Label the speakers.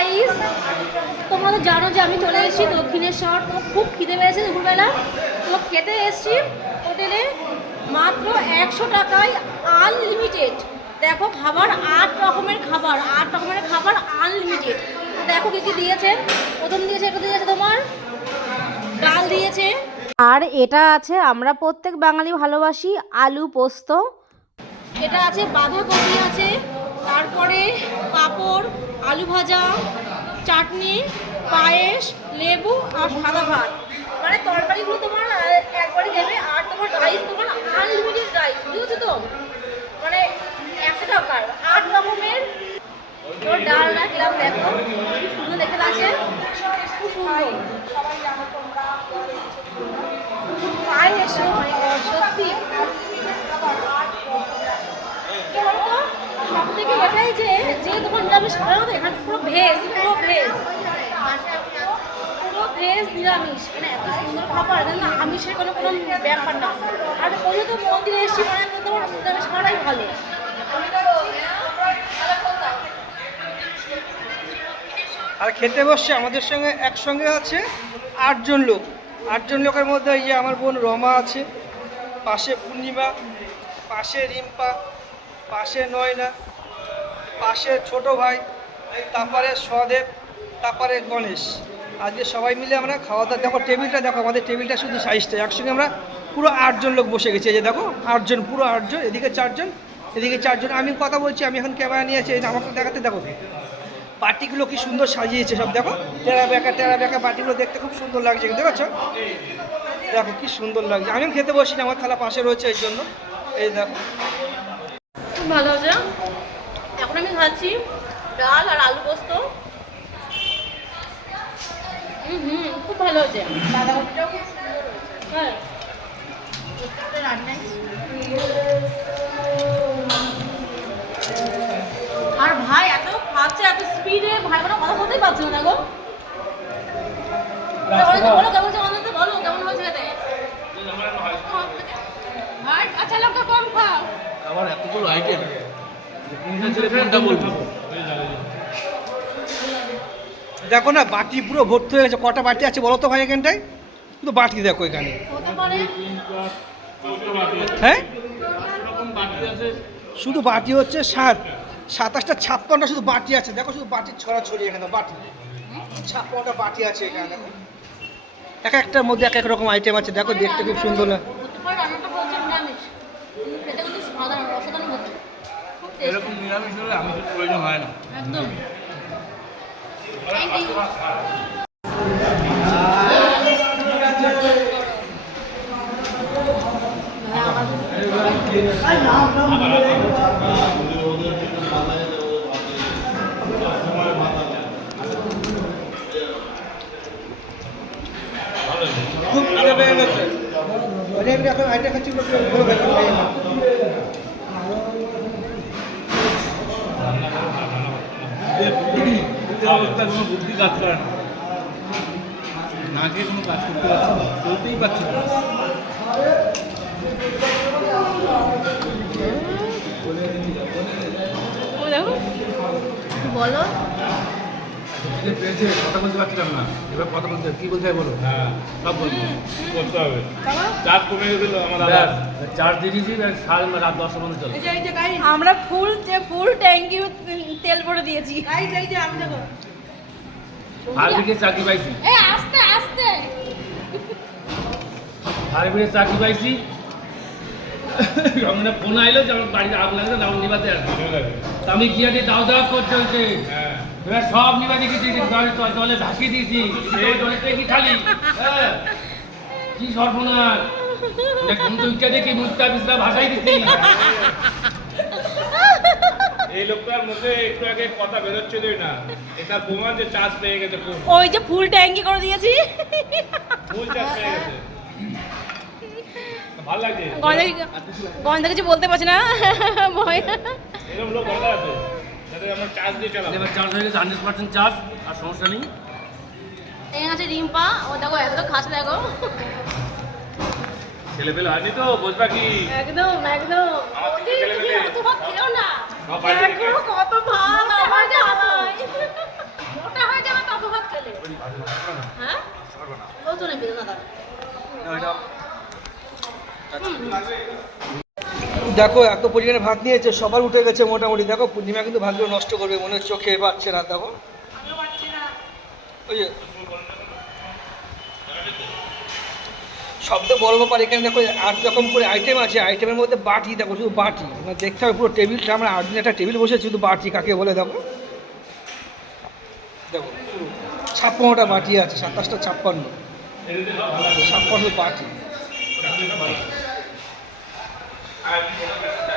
Speaker 1: Guys তোমরা তো জানো যে আমি চলে এসেছি দক্ষিণেশ্বর। খুব খিদে পেয়েছে দুপুরবেলা। তো খেতে এসেছি হোটেলে মাত্র একশো টাকায় আনলিমিটেড দেখো, খাবার আট রকমের খাবার, আট রকমের খাবার আনলিমিটেড দেখো কী কী দিয়েছে। প্রথম দিয়েছে এটা দিয়েছে তোমার? ডাল দিয়েছে। আর এটা আছে, আমরা প্রত্যেক বাঙালি ভালোবাসি আলু পোস্ত। এটা আছে, বাঁধাকপি আছে, তারপরে পাঁপড় আলু ভাজা, চাটনি, পায়েস, লেবু আর সাদা ভাত। মানে তরকারিগুলো তোমার একবারই দেবে, আর তোমার রাইস তোমার আনলিমিটেড রাইস বুঝেছ তো? মানে একশো টাকার। আট রকমের। তোর ডাল রাখলাম, দেখো সুন্দর দেখতে লাগছে। খুব সুন্দর my God, সত্যি কি বলতো সব থেকে যে যে এখানে পুরো ভেজ পুরো ভেজ। পুরো ভেজ নিরামিষ। মানে এত সুন্দর খাবার আমিষের কোনো কোনো ব্যাপার না। আর ওই তো মন্দিরে মানে নিরামিষ খাওয়াটাই ভালো।
Speaker 2: আর খেতে বসছে আমাদের সঙ্গে, একসঙ্গে আছে আটজন লোক। আটজন লোকের মধ্যে এই যে আমার বোন রমা আছে। পাশে পূর্ণিমা, পাশে রিম্পা, পাশে নয়না। পাশে ছোট ভাই তারপরে সদেব তারপরে গণেশ। আজকে সবাই মিলে আমরা খাওয়া দাওয়া দেখো টেবিলটা দেখো, আমাদের টেবিলটা শুধু সাইজটা একসঙ্গে আমরা পুরো আটজন লোক বসে গেছি। যে দেখো, আটজন, পুরো আটজন, এদিকে চারজন এদিকে চারজন। আমি কথা বলছি, আমি এখন ক্যামেরা নিয়েছি এই যে আমাকে দেখাতে দেখো। পার্টিগুলো কি সুন্দর সাজিয়েছে সব, দেখো। টেরা বেঁকা টেরা বেঁকা পার্টিগুলো দেখতে খুব সুন্দর লাগছে দেখেছ? দেখো কি সুন্দর লাগছে। আমিও খেতে বসি না আমার থালা পাশে রয়েছে এই জন্য। এই দেখো।
Speaker 1: ভালো এখন আমি খাচ্ছি ডাল আর আলু পোস্ত। হুম হুম খুব ভালো হচ্ছে বাঁধাকপিটাও খুব সুন্দর হয়েছে। হ্যাঁ। প্রত্যেকটা রান্নাই আর ভাই এত খাচ্ছে এত স্পিডে ভাই কোনো কথা বলতেই পারছে না দেখো। বলো কেমন হচ্ছে অনন্ত বলো কেমন হয়েছে খেতে? ভাই আচ্ছা কম খাও।
Speaker 3: আবার এতগুলো আইটেম কোনটা ছেড়ে কোনটা বলব
Speaker 2: দেখো না বাটি পুরো ভর্তি হয়ে গেছে কটা বাটি আছে বলো তো ভাই এখানটায়? শুধু বাটি দেখো এখানে। হ্যাঁ?
Speaker 3: এরকম বাকি আছে।
Speaker 2: শুধু বাটি হচ্ছে সাত। সাতাশটা ছাপ্পান্নটা শুধু বাটি আছে। দেখো শুধু বাটির ছড়া ছড়ি এখানে বাটি। ছাপ্পান্নটা বাটি আছে এখানে দেখো। এক একটার মধ্যে এক এক রকম আইটেম আছে। দেখো দেখতে খুব সুন্দর লাগে
Speaker 1: হতে পারে রান্নাটা বলছে নিরামিষ কিন্তু খেতে কিন্তু সাধারণ অসাধারণ হচ্ছে খুব tasty।
Speaker 3: এরকম নিরামিষ হলে আমি প্রয়োজন হয় না।
Speaker 1: একদম।
Speaker 2: খুব খিদে পেয়ে গেছে অনেক রকম আইটেম খাচ্ছি
Speaker 3: অবস্থায় কোনো বুদ্ধি কাজ করে না না খেয়ে কোনো কাজ করতে পারছি না চলতেই পারছে না
Speaker 1: বলো।
Speaker 3: পেয়েছে কথা বলতে পারছিলাম না। এবার কথা বলতে কি বলতে হয় বলো? হ্যাঁ। সব বলব। করতে হবে? চার্জ কমে গেছিল আমার চার্জ দিয়ে দিয়েছি সাড়ে রাত দশটা পর্যন্ত চলে।
Speaker 1: আমরা ফুল যে ফুল ট্যাঙ্কি তেল ভরে দিয়েছি।
Speaker 3: চাকরি পাইছি।
Speaker 1: এই আস্তে আস্তে।
Speaker 3: হারবিটের চাকরি পাইছি। রমনা ফোন আইলো যে আমার বাড়িতে আগুন লাগছে দাও নিবাতে আসবে। তা আমি গিয়ে দাও দাও করতে হচ্ছে এবার সব নিবাতে গেছি জলে জলে ভাসিয়ে দিয়েছি। জলে ট্যাঙ্কি খালি হ্যাঁ। কি সর্বনাশ। ঘুম তো উঠে দেখি মুখটা বিছনা ভাসাই দিচ্ছি
Speaker 4: এই লোকটার মধ্যে একটু আগে কথা বেরোচ্ছিলই না। এটা প্রমাণ যে চার্জ পেয়ে গেছে
Speaker 1: ওই যে ফুল ট্যাঙ্কি করে দিয়েছি।
Speaker 4: ফুল চার্জ পেয়ে গেছে। ভালো লাগছে।
Speaker 1: গন্ধ গন্ধ কিছু বলতে পারছি না। ভয়
Speaker 4: এরকম লোক ভালো আছে। যাতে আমরা চার্জ দিয়ে চালাবো।
Speaker 3: এবার চার্জ হয়ে গেছে হান্ড্রেড পার্সেন্ট চার্জ আর সমস্যা নেই।
Speaker 1: এই আছে রিম্পা ও দেখো এত খাচ্ছে দেখো।
Speaker 4: ছেলে পেলে হয়নি তো বুঝবা কি?
Speaker 1: একদম একদম।
Speaker 4: আমার
Speaker 1: ওদি,
Speaker 4: ছেলে
Speaker 1: তুমি
Speaker 4: মেয়ে।
Speaker 1: অত ভাত খেও না
Speaker 4: সব বাইরে
Speaker 1: দেখো কত ভাত আমার জ্বালায় মোটা হ্যাঁ ও তো নেবে দাদা
Speaker 2: দেখো, এত পরিমাণে ভাত নিয়েছে, সবার উঠে গেছে মোটামুটি। দেখো, পূর্ণিমা কিন্তু ভাতগুলো নষ্ট করবে, মনে হচ্ছে খেয়ে পাচ্ছে না, দেখো। ওই যে, শব্দ বড় ব্যাপার, এখানে দেখো আট রকম করে আইটেম আছে আইটেমের মধ্যে বাটি, দেখো, শুধু বাটি। মানে দেখতে হবে, পুরো টেবিলটা, আমরা আট একটা টেবিল বসেছি, শুধু বাটি, কাকে বলে, দেখো। দেখো ছাপ্পান্নটা বাটি আছে, সাতাশটা ছাপ্পান্ন। ছাপ্পান্ন বাটি। I,